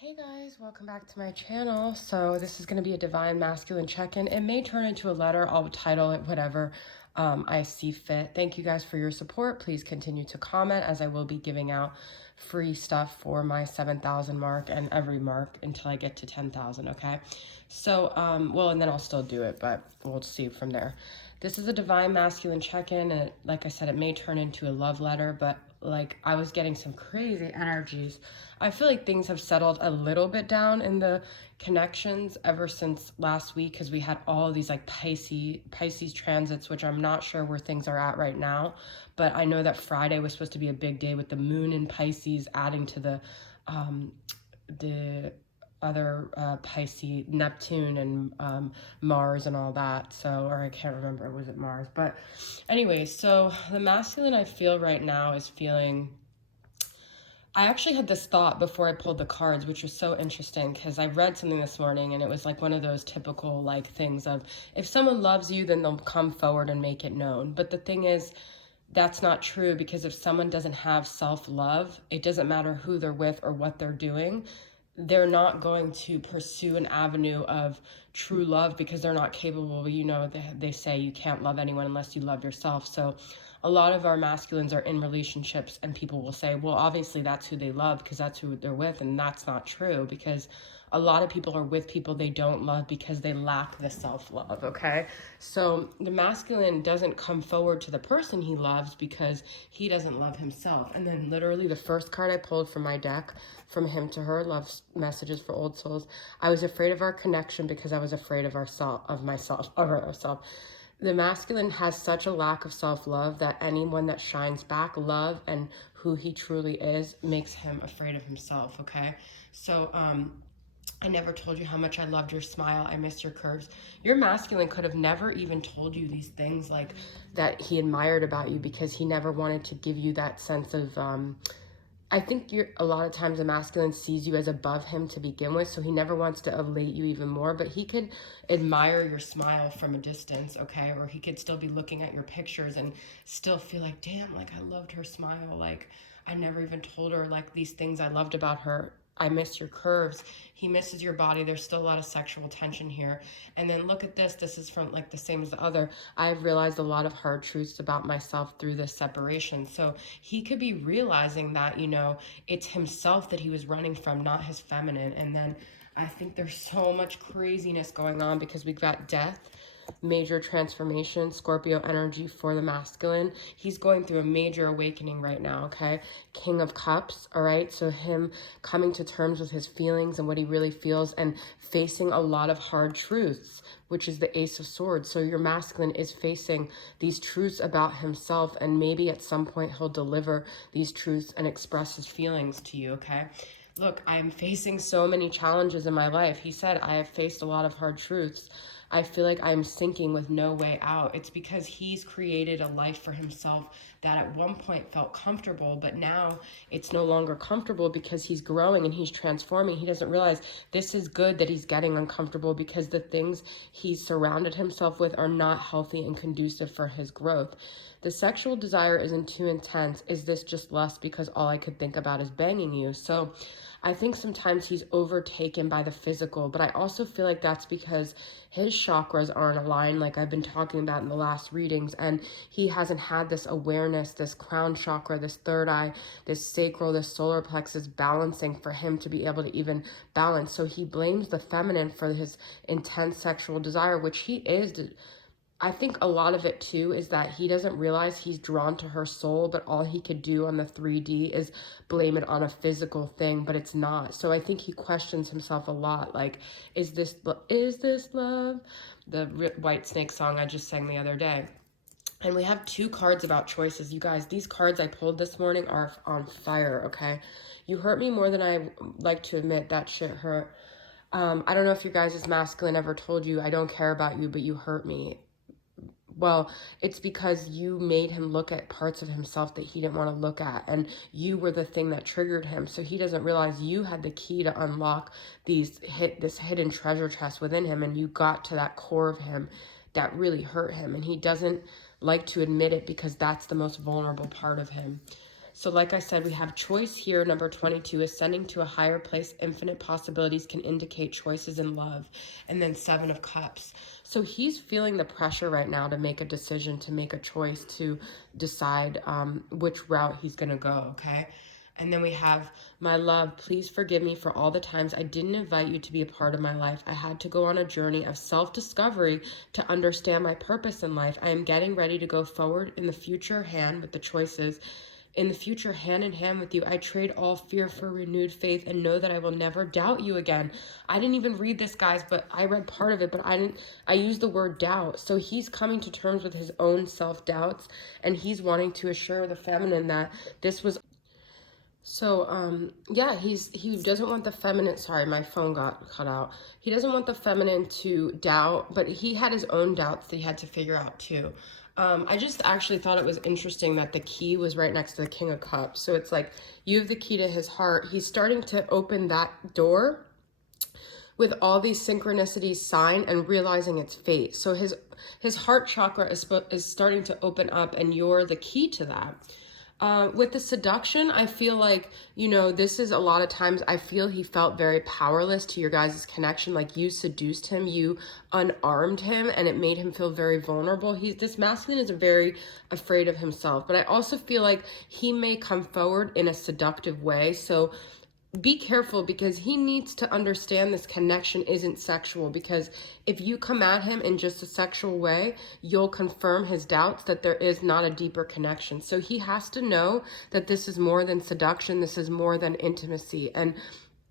Hey guys, welcome back to my channel. So this is going to be a divine masculine check-in. It may turn into a letter. I'll title it whatever I see fit. Thank you guys for your support. Please continue to comment as I will be giving out free stuff for my 7,000 mark and every mark until I get to 10,000, okay? So, well, and then I'll still do it, but we'll see from there. This is a divine masculine check-in, and like I said, it may turn into a love letter, but like I was getting some crazy energies. I feel like things have settled a little bit down in the connections ever since last week because we had all of these like Pisces transits, which I'm not sure where things are at right now, but I know that Friday was supposed to be a big day with the moon in Pisces adding to the other Pisces, Neptune and Mars and all that. So, or I can't remember, was it Mars? But anyway, so the masculine I feel right now is feeling, I actually had this thought before I pulled the cards, which was so interesting because I read something this morning and it was like one of those typical like things of if someone loves you, then they'll come forward and make it known. But the thing is, that's not true because if someone doesn't have self-love, it doesn't matter who they're with or what they're doing. They're not going to pursue an avenue of true love because they're not capable. You know, they say you can't love anyone unless you love yourself. So a lot of our masculines are in relationships and people will say, well, obviously that's who they love because that's who they're with. And that's not true because a lot of people are with people they don't love because they lack the self-love, okay? So the masculine doesn't come forward to the person he loves because he doesn't love himself. And then literally the first card I pulled from my deck, from him to her, love messages for old souls. I was afraid of our connection because I was afraid of ourselves. The masculine has such a lack of self-love that anyone that shines back love and who he truly is makes him afraid of himself, okay? So, I never told you how much I loved your smile. I missed your curves. Your masculine could have never even told you these things like that he admired about you because he never wanted to give you that sense of, I think a lot of times a masculine sees you as above him to begin with, so he never wants to elate you even more, but he could admire your smile from a distance, okay? Or he could still be looking at your pictures and still feel like, damn, like I loved her smile. Like I never even told her like these things I loved about her. I miss your curves. He misses your body. There's still a lot of sexual tension here. And then look at this. This is from like the same as the other. I've realized a lot of hard truths about myself through this separation. So he could be realizing that, you know, it's himself that he was running from, not his feminine. And then I think there's so much craziness going on because we've got death, major transformation, Scorpio energy for the masculine. He's going through a major awakening right now, okay? King of Cups, all right? So him coming to terms with his feelings and what he really feels and facing a lot of hard truths, which is the Ace of Swords. So your masculine is facing these truths about himself, and maybe at some point he'll deliver these truths and express his feelings to you, okay? Look, I'm facing so many challenges in my life. He said, I have faced a lot of hard truths. I feel like I'm sinking with no way out. It's because he's created a life for himself that at one point felt comfortable, but now it's no longer comfortable because he's growing and he's transforming. He doesn't realize this is good that he's getting uncomfortable because the things he's surrounded himself with are not healthy and conducive for his growth. The sexual desire isn't too intense. Is this just lust because all I could think about is banging you? So I think sometimes he's overtaken by the physical, but I also feel like that's because his chakras aren't aligned like I've been talking about in the last readings, and he hasn't had this awareness, this crown chakra, this third eye, this sacral, this solar plexus balancing for him to be able to even balance. So he blames the feminine for his intense sexual desire, which he is. I think a lot of it too is that he doesn't realize he's drawn to her soul, but all he could do on the 3D is blame it on a physical thing, but it's not. So I think he questions himself a lot. Like, is this love? The White Snake song I just sang the other day. And we have two cards about choices. You guys, these cards I pulled this morning are on fire, okay? You hurt me more than I like to admit. That shit hurt. I don't know if your guys' masculine ever told you, I don't care about you, but you hurt me. Well, it's because you made him look at parts of himself that he didn't want to look at, and you were the thing that triggered him. So he doesn't realize you had the key to unlock this hidden treasure chest within him, and you got to that core of him that really hurt him, and he doesn't like to admit it because that's the most vulnerable part of him. So like I said, we have choice here. Number 22, ascending to a higher place, infinite possibilities can indicate choices in love. And then 7 of Cups. So he's feeling the pressure right now to make a decision, to make a choice, to decide which route he's going to go, okay? And then we have, my love, please forgive me for all the times I didn't invite you to be a part of my life. I had to go on a journey of self-discovery to understand my purpose in life. I am getting ready to go forward in the future hand with the choices. In the future, hand in hand with you, I trade all fear for renewed faith and know that I will never doubt you again. I didn't even read this, guys, but I read part of it, but I used the word doubt. So he's coming to terms with his own self-doubts, and he's wanting to assure the feminine that this was. So, yeah, he doesn't want the feminine, sorry, my phone got cut out. He doesn't want the feminine to doubt, but he had his own doubts that he had to figure out too. I just actually thought it was interesting that the key was right next to the King of Cups. So it's like, you have the key to his heart. He's starting to open that door with all these synchronicities sign and realizing it's fate. So his heart chakra is starting to open up, and you're the key to that. With the seduction, I feel like, you know, this is a lot of times I feel he felt very powerless to your guys' connection. Like you seduced him, you unarmed him, and it made him feel very vulnerable. This masculine is very afraid of himself, but I also feel like he may come forward in a seductive way. So be careful, because he needs to understand this connection isn't sexual, because if you come at him in just a sexual way, you'll confirm his doubts that there is not a deeper connection. So he has to know that this is more than seduction. This is more than intimacy. And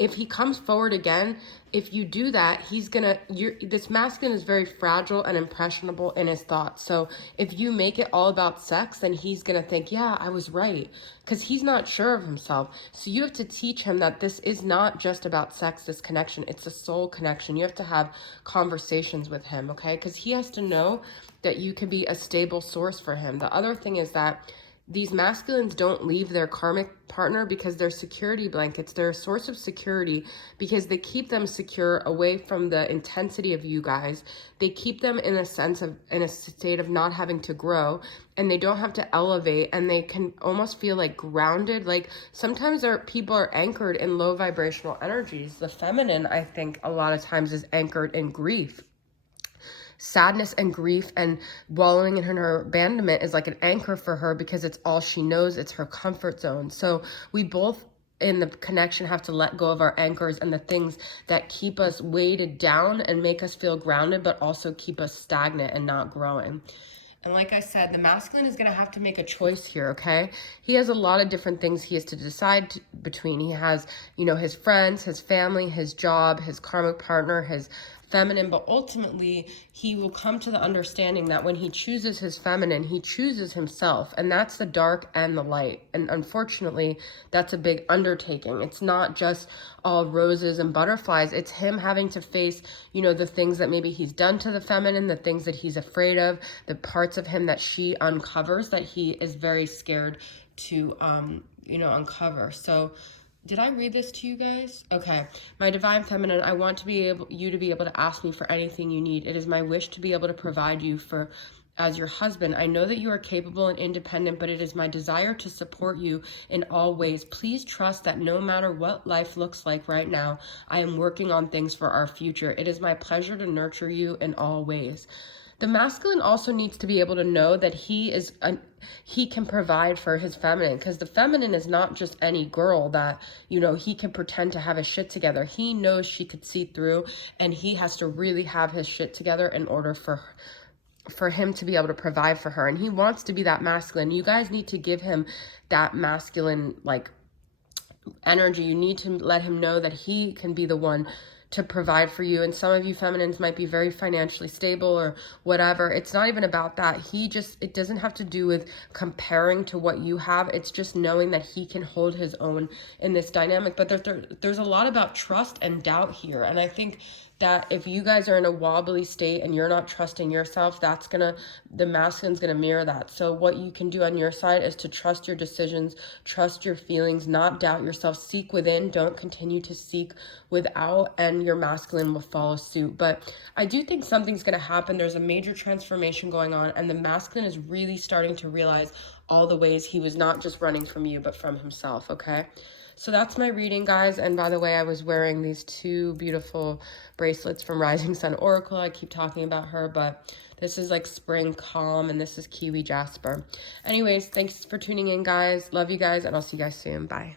if he comes forward again, if you do that, this masculine is very fragile and impressionable in his thoughts. So if you make it all about sex, then he's gonna think, yeah, I was right, because he's not sure of himself. So you have to teach him that this is not just about sex, this connection, it's a soul connection. You have to have conversations with him, okay? Because he has to know that you can be a stable source for him. The other thing is that these masculines don't leave their karmic partner because they're security blankets. They're a source of security because they keep them secure away from the intensity of you guys. They keep them in a state of not having to grow, and they don't have to elevate, and they can almost feel like grounded. Like sometimes people are anchored in low vibrational energies. The feminine, I think, a lot of times is anchored in grief. Sadness and grief and wallowing in her abandonment is like an anchor for her, because it's all she knows. It's her comfort zone. So we both in the connection have to let go of our anchors and the things that keep us weighted down and make us feel grounded, but also keep us stagnant and not growing. And like I said, the masculine is going to have to make a choice here, okay? He has a lot of different things he has to decide between. He has, you know, his friends, his family, his job, his karmic partner, his feminine, but ultimately he will come to the understanding that when he chooses his feminine, he chooses himself, and that's the dark and the light. And unfortunately, that's a big undertaking. It's not just all roses and butterflies. It's him having to face, you know, the things that maybe he's done to the feminine, the things that he's afraid of, the parts of him that she uncovers that he is very scared to, you know, uncover. So did I read this to you guys? Okay. My divine feminine, I want you to be able to ask me for anything you need. It is my wish to be able to provide you as your husband. I know that you are capable and independent, but it is my desire to support you in all ways. Please trust that no matter what life looks like right now, I am working on things for our future. It is my pleasure to nurture you in all ways. The masculine also needs to be able to know that he can provide for his feminine, because the feminine is not just any girl that, you know, he can pretend to have his shit together. He knows she could see through, and he has to really have his shit together in order for him to be able to provide for her. And he wants to be that masculine. You guys need to give him that masculine, like, energy. You need to let him know that he can be the one to provide for you. And some of you feminines might be very financially stable or whatever. It's not even about that. It doesn't have to do with comparing to what you have. It's just knowing that he can hold his own in this dynamic. But there's a lot about trust and doubt here. And I think that if you guys are in a wobbly state and you're not trusting yourself, the masculine's gonna mirror that. So what you can do on your side is to trust your decisions, trust your feelings, not doubt yourself, seek within, don't continue to seek without, and your masculine will follow suit. But I do think something's gonna happen. There's a major transformation going on, and the masculine is really starting to realize all the ways he was not just running from you, but from himself, okay? So that's my reading, guys. And by the way, I was wearing these two beautiful bracelets from Rising Sun Oracle. I keep talking about her, but this is like Spring Calm, and this is Kiwi Jasper. Anyways, thanks for tuning in, guys. Love you guys, and I'll see you guys soon. Bye.